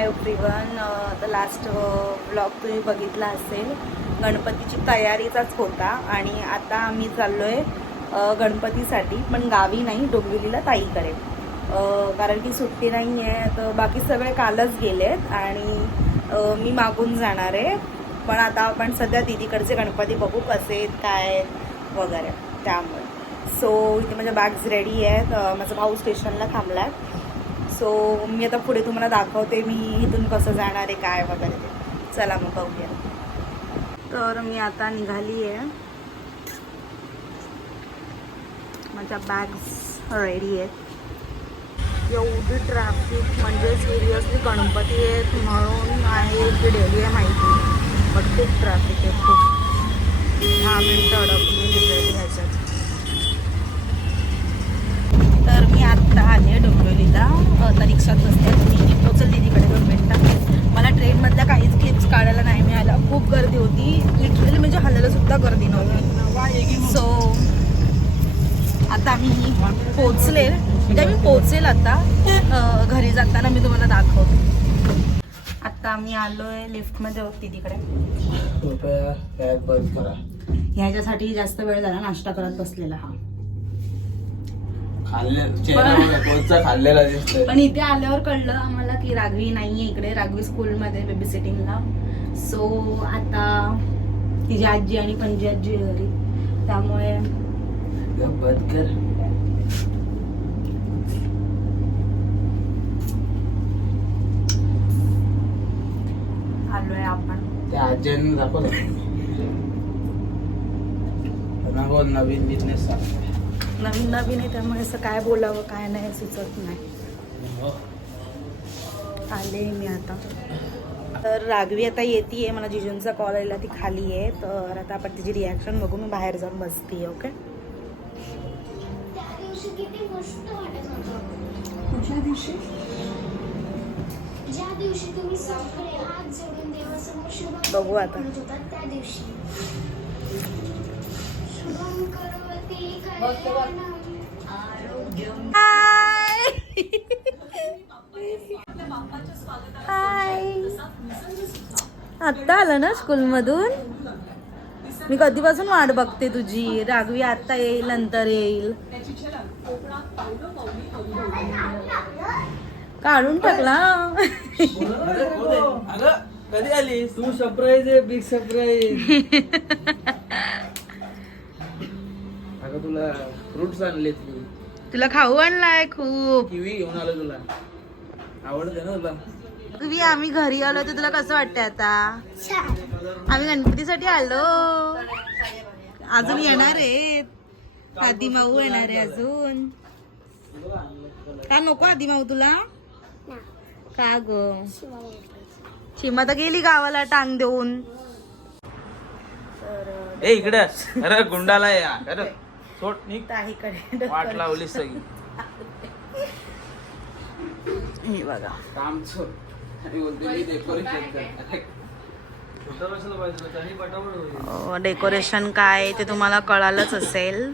Hi everyone. तर last vlog तुम्ही बघितला असेल, गणपतीची तयारीचाच होता आणि आता आम्ही चाललो आहे गणपतीसाठी, पण गावी नाही, डोंबिवलीला ताईकडे, कारण की सुट्टी नाही आहे. तर बाकी सगळे कालच गेलेत आणि मी मागून जाणार आहे. पण आता आपण सध्या दीदीकडचे गणपती बघू कसे आहेत काय आहेत वगैरे, त्यामुळे सो इथे माझ्या बॅग्स रेडी आहेत. माझा भाऊ स्टेशनला थांबला आहे. सो मी आता पुढे तुम्हाला दाखवते मी इथून कसं जाणार आहे काय वगैरे ते. चला मग बघूया. तर मी आता निघाली आहे, माझ्या बॅग्स रेडी आहेत. एवढी ट्रॅफिक म्हणजे सिरियसली गणपती आहेत म्हणून आहे की डेली आहे माहिती, बट खूप ट्रॅफिक आहे, खूप. 10 मिनटं अडकली लिटरली ह्याच्यात. तर मी आत्ता आले डोंबिवलीला, आता रिक्षात बसते. मी पोचल दीदीकडे 2 मिनटात. मला ट्रेनमधल्या काहीच क्लिप्स काढायला नाही मिळाल्या, खूप गर्दी होती लिटरली, म्हणजे हल्ल्याला सुद्धा गर्दी नव्हती. सो आता मी पोचले, म्हणजे मी पोचेल आता. घरी जाताना मी तुम्हाला दाखवते. आता आम्ही आलोय लिफ्टमध्ये होती तिकडे. ह्याच्यासाठी जास्त वेळ झाला नाश्ता करत बसलेला हा. खाल्लेला दिसतोय. पण इथे आल्यावर कळलं आम्हाला की राघवी नाहीये इकडे, राघवी स्कूलमध्ये बेबी सिटिंगला. सो आता तिची आजी आणि पणजी आजी घरी, त्यामुळे आलोय आपण. त्या आजीने दाखवलं नवीन बिझनेस नवीन नवीन आहे, त्यामुळे असं काय बोलावं काय नाही सुचत नाही. आले मी आता. तर राघवी आता येते, मला जिजूंचा कॉल आलेला, ती खाली आहे. तर आता आपण तिची रिॲक्शन बघू. मी बाहेर जाऊन बसते. ओके. कुठल्या दिवशी? ज्या दिवशी तुम्ही सगळे हात जोडून देवासमोर शुभम बघू आता. त्या दिवशी शुभम करोति कल्याणम आरोग्यम. हाय. आत्ता आलं ना स्कूलमधून? मी कधीपासून वाट बघते तुझी. राघवी आता येईल, नंतर येईल. काढून टाकला. कधी आली तू? सरप्राईज आहे, बिग सरप्राईज. अगं तुला फ्रुट्स आणलेत मी. तुला खाऊ आणलाय खूप. किवी घेऊन आलो तुला, आवडते ना तुला? तुम्ही आम्ही घरी आलो तर तुला कसं वाटतंय आता? आम्ही गणपतीसाठी आलो, अजून येणार आहेत. आधी माऊ येणार आहे अजून. का नको आधी माऊ तुला? का ग? सीमा तर गेली गावाला टांग देऊन. ए इकडे अरे गुंडाला या. अरे सोड निघ. ताईकडे वाट लावली सगळी. हे बघा काम सोड. डेकोरेशन काय ते तुम्हाला कळालंच असेल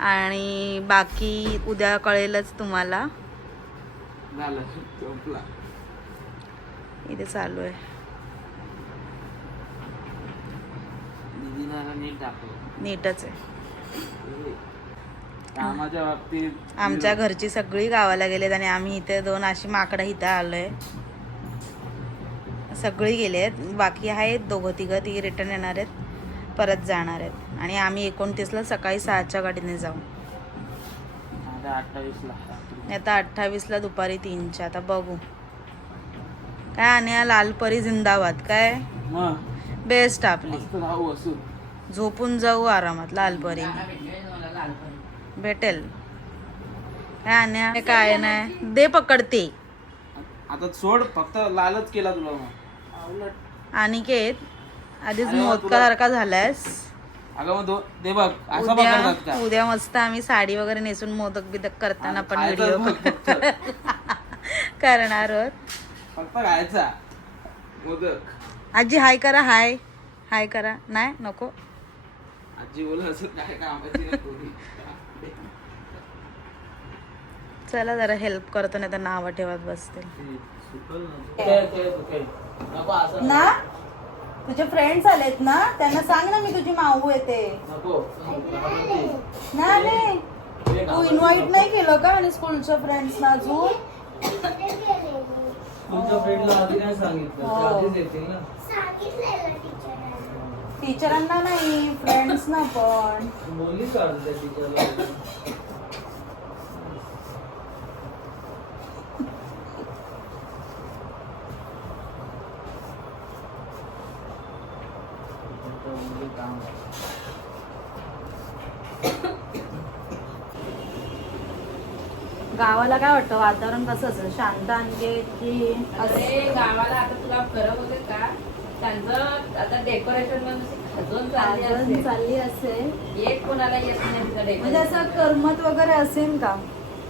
आणि बाकी उद्या कळेलच तुम्हाला. इथे चालू आहे. नीटच आहे. कामाच्या बाबतीत आमच्या घरची सगळी गावाला गेलेत आणि आम्ही इथे 2 अशी माकडं इथं आलोय. सगळी गेलेत, बाकी आहेत 2-3. ती रिटर्न येणार आहेत, परत जाणार आहेत. आणि आम्ही 29ला सकाळी 6च्या गाडीने जाऊ. आता 28ला दुपारी 3च्या. आता बघू काय. आणि लालपरी जिंदाबाद. काय बेस्ट आपली. झोपून जाऊ आरामात. लालपरी भेटेल काय? आणि काय नाही दे पकडते. आता सोड, फक्त लालच केला तुला. अनिकेत आधीच मोदकासारखा झालायस. अगं मग दे बघ. असं बघतात का? उद्या मस्त आम्ही साडी वगैरे नेसून मोदक बिदक करताना पण व्हिडिओ करणार आहोत. फक्त खायचा मोदक. आजी हाय करा. हाय हाय करा. नाही नको. आजी बोल असं काय कामाची नाही थोडी. चला जरा हेल्प करतो, नाही तर नावं ठेवत बसतील. नको असं ना तुझे फ्रेंड्स आलेत ना त्यांना सांग ना मी तुझी माऊ येते नको ना नाही तू इन्व्हाइट नाही केलं का आणि स्कूलच्या फ्रेंड्सना अजून तुमच्या फ्रेंडला आधी नाही सांगितलं हो. ते आधीच येतील ना. सांगितलेलं टीचरांना. टीचरांना नाही फ्रेंड्सना पण बोलली का त्या टीचरला? गावाला काय वाटतं वातावरण कसं असेल शांत आणि की अरे गावाला आता तुला फरक होते का त्यांचं आता डेकोरेशन मध्ये खजून चालली अजून असेल. चालली असेल एक कोणाला येत नाही तिथं म्हणजे डेकोरेशन. असं करमत वगैरे असेल का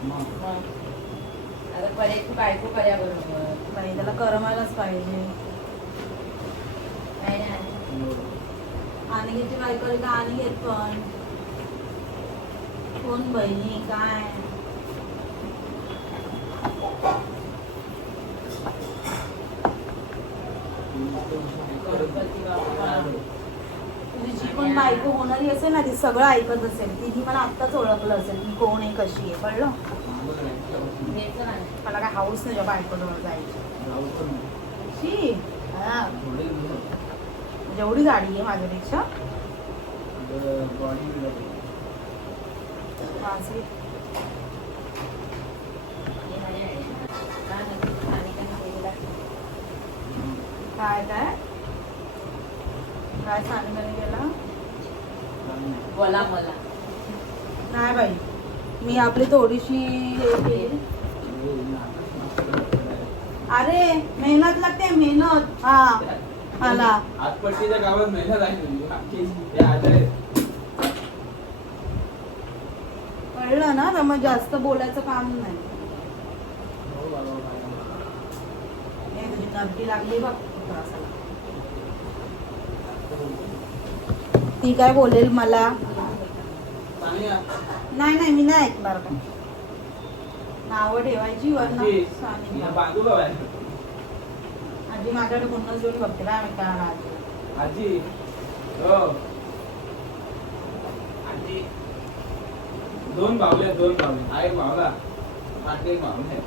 मग आता पडेची बायको पर्या बरोबर नाही त्याला करमायलाच पाहिजे नाही नाही. आणखीची बायको आली का आणि घेत पण कोण बहिणी काय गणपती बाप्पा. तुझी जी पण बायको होणारी असेल ना ती सगळं ऐकत असेल तिने मला आत्ताच ओळखलं असेल की कोण आहे कशी आहे कळलं घ्यायचं नाही. मला काय हाऊस नाही त्या बायकोजवळ जायची शी हा जेवढी गाडी आहे माझ्यापेक्षा माझी हे नाही आहे. काय नक्की आणि काय केलेलं आहे? काय काय काय सांगण्याने गेला बोला मला नाही बाई मी आपली थोडीशी हे केली. अरे मेहनत लागते मेहनत हा आला आजपट्टीच्या गावात मेहनत आहे तुझी. नक्कीच. हे आलंय. कळलं ना त्यामुळे जास्त बोलायचं काम नाही हे तुझी नरटी लागली बघ त्रासाला. ती काय बोलेल मला सानिया, नाही नाही मी नाही ऐकणार काय नावं ठेवायची वरनं आजी, सानिया. हिला बांधू का बाहेर? आजी माझ्याकडे पुन्हा जेवण बघते काय माहिती काय आजी आजी हो आजी दोन बावले आहेत, दोन बावले हा एक बावला हा एक बावले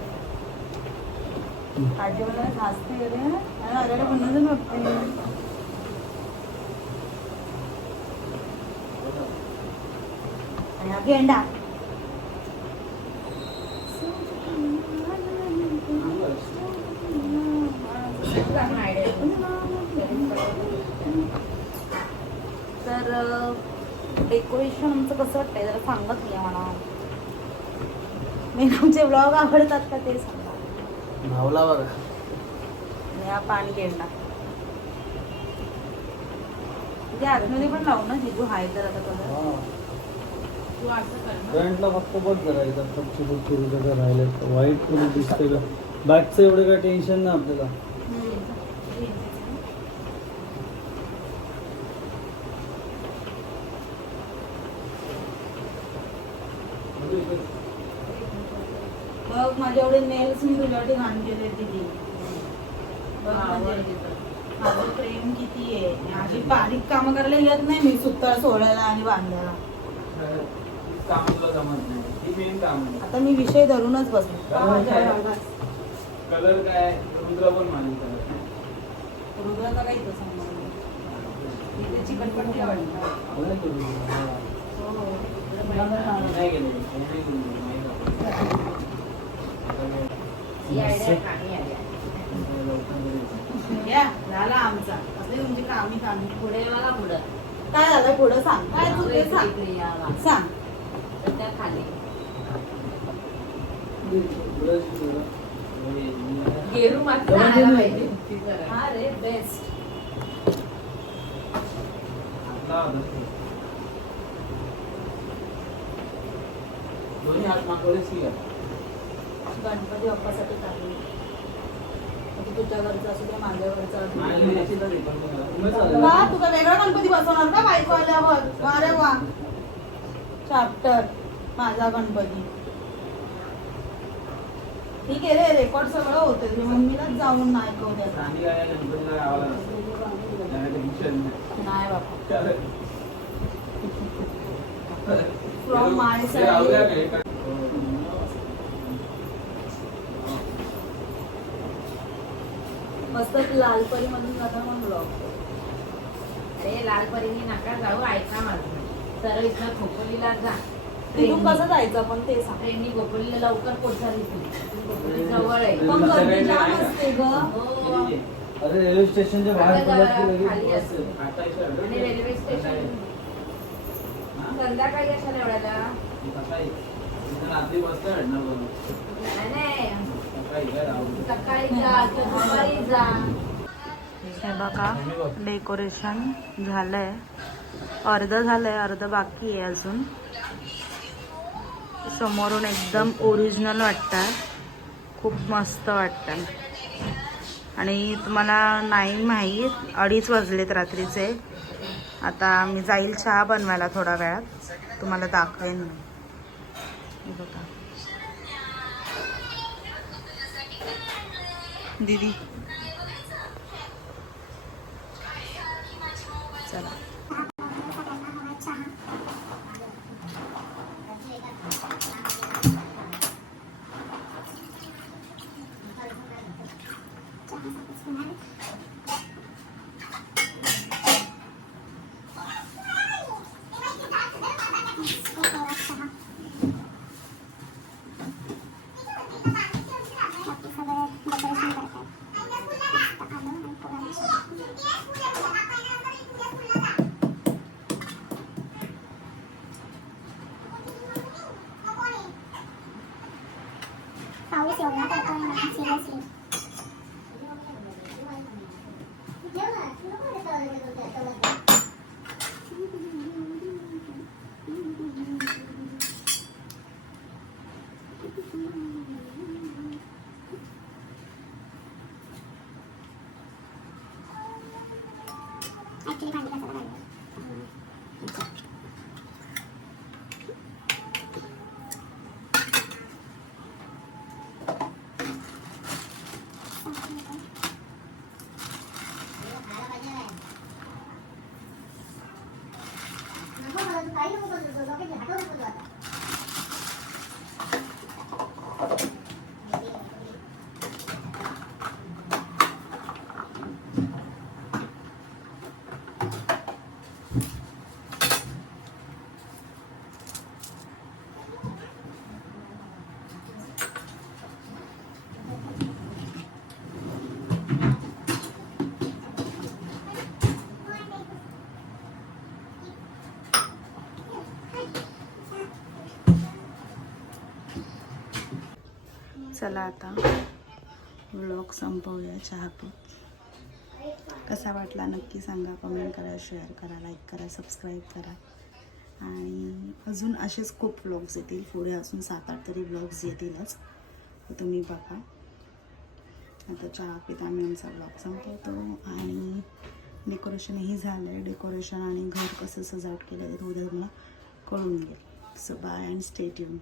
आजी मला हसते रे आणि माझ्याकडे पुन्हा जेवण बघते आणि हा गेंडा चांगला आयडिया तर डेकोरेशन आमचं कसं वाटतंय जरा सांगत नाही म्हणा मेनूचे ब्लॉग आवडतात का ते सांगा धावला बघा. आणि हा पाणी गेंडा ते आतमध्ये पण लावू ना जिजू हाय तर आता कलर तू असं कर ना. फ्रंटला फक्त बघ जरा एकदम सुरू सगळं राहिलं वाईट कोणी दिसते का बॅकचं एवढं काय टेन्शन नाही आपल्याला. बघ माझे एवढे नेल्स मी तुझ्यासाठी आणलेले दिली बघ आवड म्हणजे तिथं. माझं प्रेम किती आहे माझी बारीक कामं करायला येत नाही मी सुतळ सोडायला आणि बांधायला काम तुला जमत नाही ही मेन काम आहे. आता मी विषय धरूनच बसले कलर काय रुद्र पण माझी कलर रुद्राचा काही इथं संबंध नाही. इथे चिकटपट्टी आवडते नाही करू. नाही गेले नाही गेले. ही आयडिया कामी आली आहे. या झाला आमचा असले तुमची कामी कामी पुढे बघा पुढं काय झालं पुढं सांग काय तू ते सांग प्रिया वा. सांग तर त्या खाली गेरू मात्र जरा आला गेरू. पाहिजे. ती जरा. हा रे बेस्ट दोन्ही हात मागवलेच की काय? गणपती बाप्पासाठी काढली तुझ्या घरचा असू दे माझ्या घरचा असू माझी दे. याची तरी पण तुम्ही चालेल. वा तुझा वेगळा गणपती बसवणार का बायको आल्यावर अरे वा चॅप्टर माझा गणपती ठीक आहे रे, रेकॉर्ड सगळं होतं तुझ्या मम्मीलाच जाऊन नाही ऐकवू द्या. चांदी काय गणपतीला गावाला त्याला टेन्शन नाही बाबा, नाही. फ्रॉम माय हे साईड. राहूया का? हे काय? मस्त लालपरी मधून जाता मग ब्लॉग. अरे लालपरीने नका जाऊ, ऐका माझं. सरळ इथं खोपोलीला जा. तिथून कसं जायचं आपण ते सांग. ट्रेननी खोपोलीला लवकर पोहोचाल खोपोली जवळ आहे. पण गर्दी जाम असते ग. हो. अरे रेल्वे स्टेशनच्या बाहेर पडलात की लगेच खाली बस असतो. आहे. आता इथं आणि रेल्वे स्टेशन संध्याकाळी कशाला एवढ्याला? सकाळी इथं रात्री बसतं भेटणार बरोबर. नाही, सकाळी काय राहू सकाळी जा किंवा दुपारी जा. हे बघा डेकोरेशन झालंय, अर्ध झालंय, अर्ध बाकी आहे अजून. समोरून एकदम ओरिजिनल वाटतं, खूप मस्त वाटतं. आणि तुम्हाला नाही माहीत, 2:30 वाजलेत रात्रीचे. आता मी जाईल चहा बनवायला थोड्या वेळात, तुम्हाला दाखवेन मी. हे बघा दीदी, चला. पाऊस एवढा पडतोय ना, सिरियसली. ऍक्च्युली भांडी कशाला काढली? चला आता व्लॉग संपवूया चहा पीत. कसा वाटला नक्की सांगा, कमेंट करा, शेअर करा, लाईक करा, सबस्क्राईब करा. आणि अजून असेच खूप व्लॉग्स येतील पुढे, अजून 7-8 तरी व्लॉग्स येतीलच, तर तुम्ही बघा. आता चहा पीत आम्ही आमचा व्लॉग संपवतो. आणि डेकोरेशनही झालं आहे. डेकोरेशन आणि घर कसं सजावट केलं आहे ते उद्या तुम्हाला कळून गेलं. So bye and stay tune.